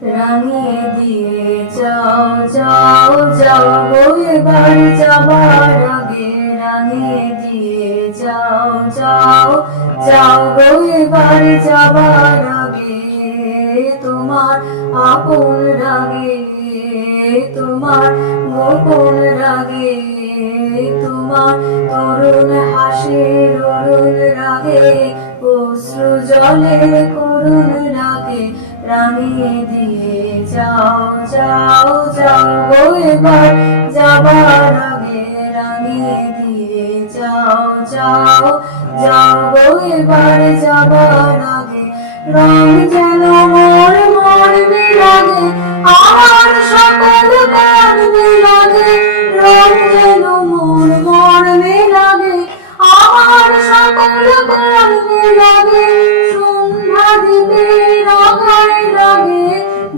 রাঙিয়ে দিয়ে যাও যাও যাও গো এবার যাবার আগে, রাঙিয়ে দিয়ে যাও যাও যাও গো এবার যাবার আগে, তোমার আপন রাগে তোমার গোপন রাগে, তোমার তরুণ হাসির অরুণ রাগে, অশ্রু জলে করুণ রাগে, রাঙিয়ে দিয়ে যাও যাও যাও গো এবার যাবার আগে, রাঙিয়ে দিয়ে যাও যাও যাও গো এবার যাবার আগে। রং যেন মোর মর্মে লাগে, আমার সকল কর্মে লাগে, রং যেন মোর মর্মে লাগে, আমার সকল কর্মে লাগে, সন্ধ্যা দিতে রাগায় লাগে,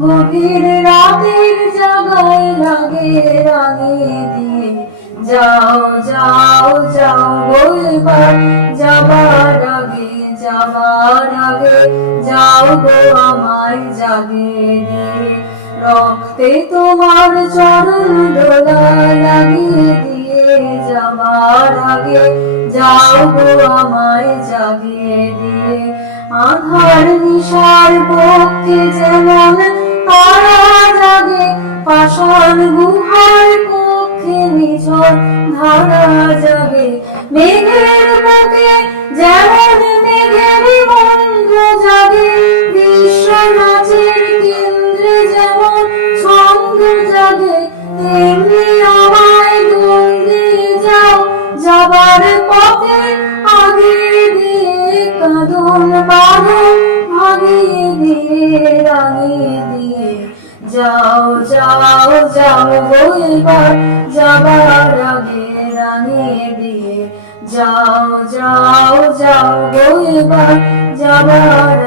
গভীর রাতের জাগায় লাগে, রাঙিয়ে দিয়ে যাও যাও যাও গো এবার যাবার আগে, যাবার আগে যাও গো আমায় জাগিয়ে দিয়ে, রক্তে তোমার চরণ দোলা লাগিয়ে দিয়ে, যাবার আগে যাও গো আমায় জাগিয়ে দিয়ে। আধার নিশার পক্ষে যেমন তারা জাগে, পাষাণ গুহার পক্ষে নিঝড় ধারা জাগে, মেঘের বুকে যেমন মেঘের বন্ধু জাগে, বিশ্ব নাচের কেন্দ্রে যেমন ছন্দ জাগে, তেমনি আমায় দোল দিয়ে যাও যাবার পথে আগে দিয়ে, কাঁদন বাঁধন ভাগিয়ে দিয়ে, রাঙিয়ে দিয়ে যাও যাও যাও গো এবার যাবার আগে, রাঙিয়ে দিয়ে যাও যাও যাও গো এবার যাবার